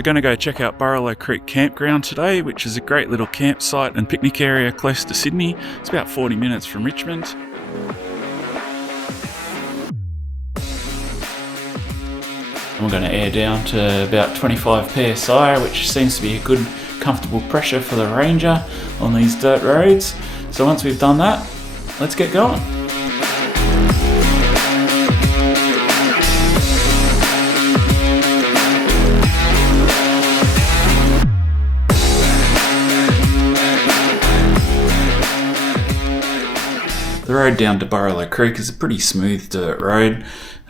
we're going to go check out Burralow Creek Campground today, which is a great little campsite and picnic area close to Sydney. It's about 40 minutes from Richmond. And we're going to air down to about 25 psi, which seems to be a good, comfortable pressure for the Ranger on these dirt roads. So once we've done that, let's get going. The road down to Burralow Creek is a pretty smooth dirt road.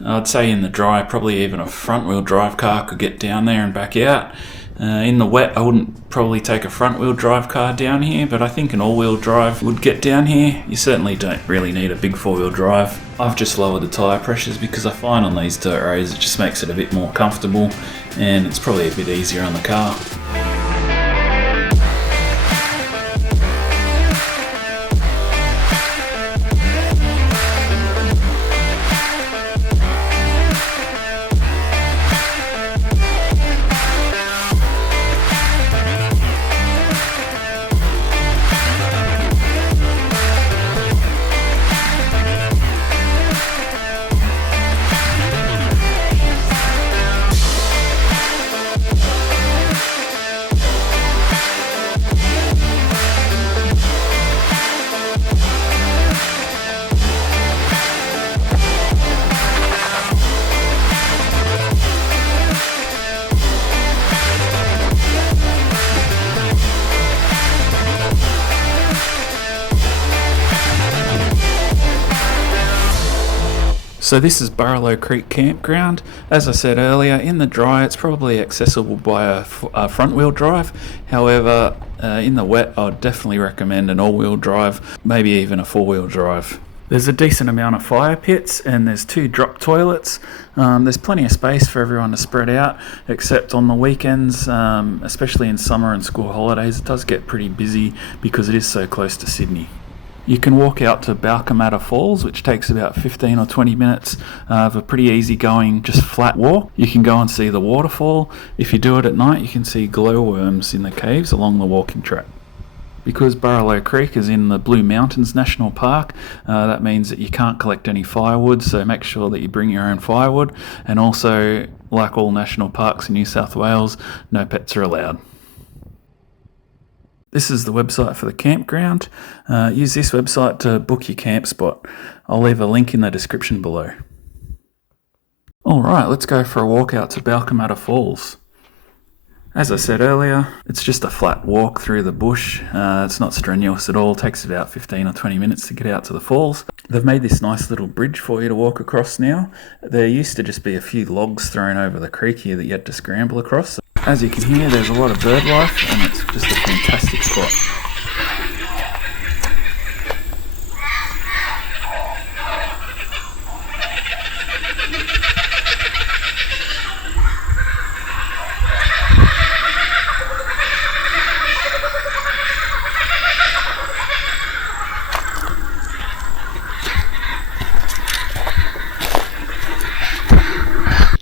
I'd say in the dry, probably even a front wheel drive car could get down there and back out. In the wet, I wouldn't probably take a front wheel drive car down here, but I think an all wheel drive would get down here. You certainly don't really need a big four wheel drive. I've just lowered the tyre pressures because I find on these dirt roads it just makes it a bit more comfortable and it's probably a bit easier on the car. So this is Burralow Creek Campground. As I said earlier, in the dry it's probably accessible by a front wheel drive. However, in the wet I'd definitely recommend an all wheel drive, maybe even a four wheel drive. There's a decent amount of fire pits and there's 2 drop toilets. There's plenty of space for everyone to spread out, except on the weekends, especially in summer and school holidays, it does get pretty busy because it is so close to Sydney. You can walk out to Waterfall, which takes about 15 or 20 minutes of a pretty easy going, just flat walk. You can go and see the waterfall. If you do it at night, you can see glowworms in the caves along the walking track. Because Burralow Creek is in the Blue Mountains National Park, that means that you can't collect any firewood, so make sure that you bring your own firewood. And also, like all national parks in New South Wales, no pets are allowed. This is the website for the campground. Use this website to book your camp spot. I'll leave a link in the description below. Alright, let's go for a walk out to Waterfall. As I said earlier, it's just a flat walk through the bush. It's not strenuous at all. It takes about 15 or 20 minutes to get out to the falls. They've made this nice little bridge for you to walk across now. There used to just be a few logs thrown over the creek here that you had to scramble across. As you can hear, there's a lot of bird life and it's just a fantastic spot.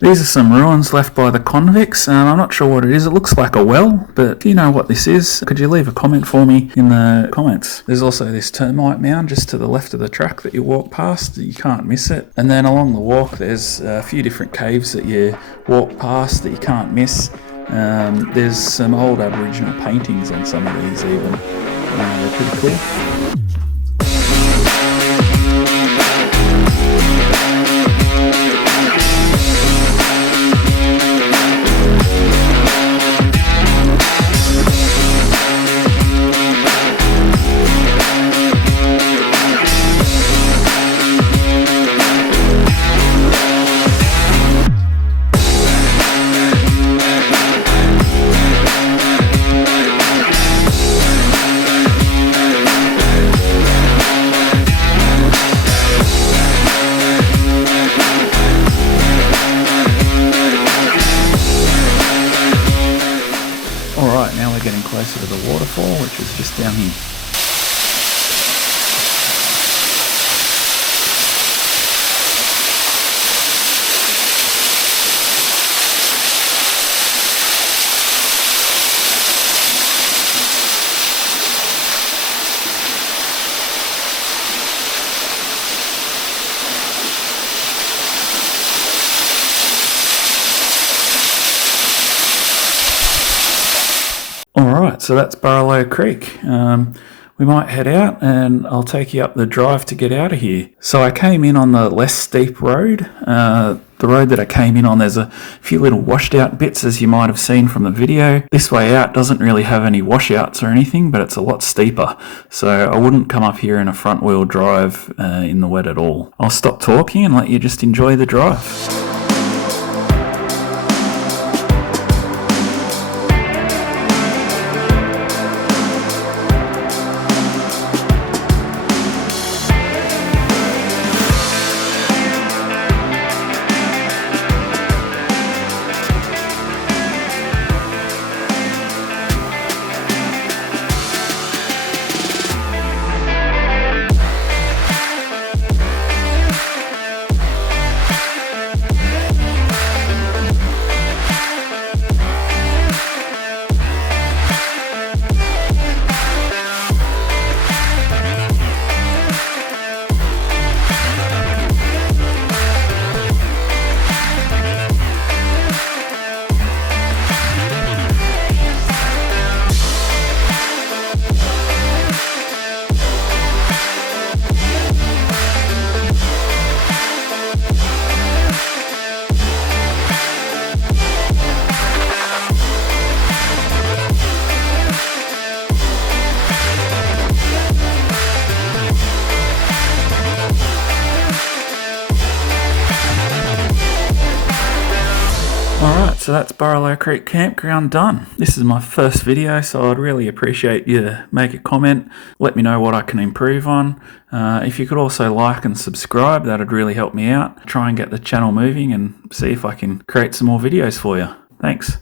These are some ruins left by the convicts. I'm not sure what it is. It looks like a well, but if you know what this is, could you leave a comment for me in the comments? There's also this termite mound just to the left of the track that you walk past. You can't miss it. And then along the walk, there's a few different caves that you walk past that you can't miss. There's some old Aboriginal paintings on some of these even. They're pretty cool. Now we're getting closer to the waterfall, which is just down here. Alright, so that's Burralow Creek. We might head out and I'll take you up the drive to get out of here. So I came in on the less steep road. The road that I came in on, there's a few little washed out bits, as you might have seen from the video. This way out doesn't really have any washouts or anything, but it's a lot steeper. So I wouldn't come up here in a front wheel drive in the wet at all. I'll stop talking and let you just enjoy the drive. Alright, so that's Burralow Creek Campground done. This is my first video, so I'd really appreciate you to make a comment, let me know what I can improve on. If you could also like and subscribe, that'd really help me out. Try and get the channel moving and see if I can create some more videos for you. Thanks.